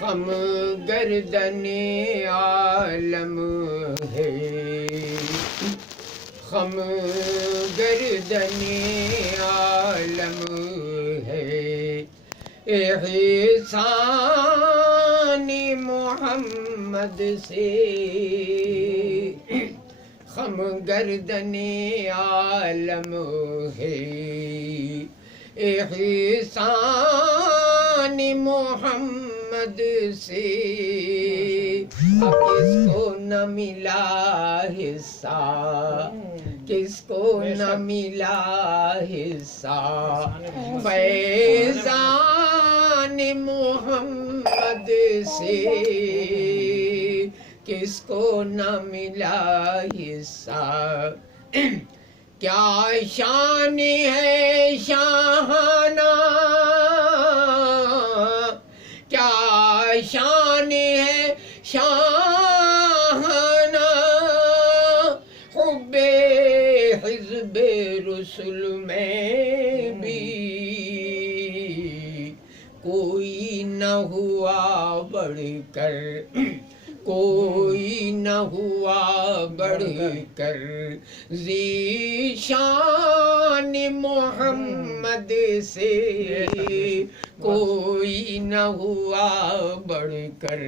خم گردن عالم ہے، خم گردن عالم ہے، احسان محمد سے خم گردن عالم ہے، احسان محمد سے کس کو نہ ملا حصہ، کس کو نہ ملا حصہ، فیضان محمد سے کس کو نہ ملا حصہ۔ کیا شان ہے شاہانہ، کیا شان ہے شاہانہ، حب حزب رسول میں بھی کوئی نہ ہوا بڑھ کر، کوئی نہ ہوا بڑھ کر، ذی شان محمد سے کوئی نہ ہوا بڑھ کر،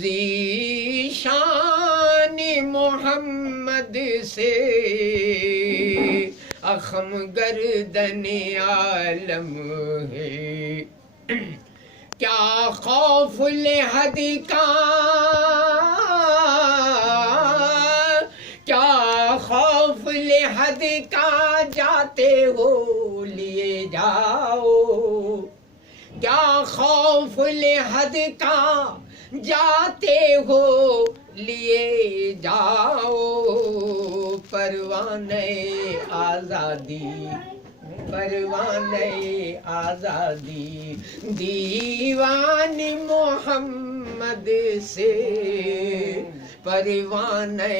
ذی شان محمد سے اخم گردن عالم ہے۔ کیا خوف لحد کا، کیا خوف لحد کا، جاتے ہو لیے جاؤ، کیا خوف لحد کا، جاتے ہو لیے جاؤ، پروانۂ آزادی، پروانۂ آزادی، دیوان محمد سے پروانۂ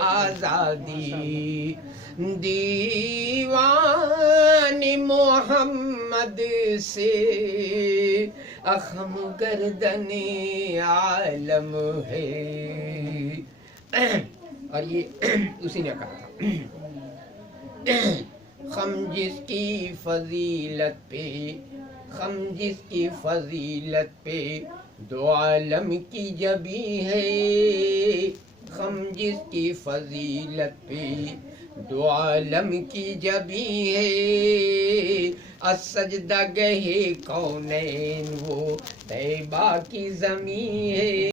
آزادی، دیوان محمد سے اخم گردن عالم ہے۔ اور یہ اسی نے کہا تھا، خم جس کی فضیلت پہ، خم جس کی فضیلت پہ دو عالم کی جبی ہے، خم جس کی فضیلت پہ دو عالم کی جبی ہے، السجدہ گہ کونین وہ طیبہ کی زمین ہے۔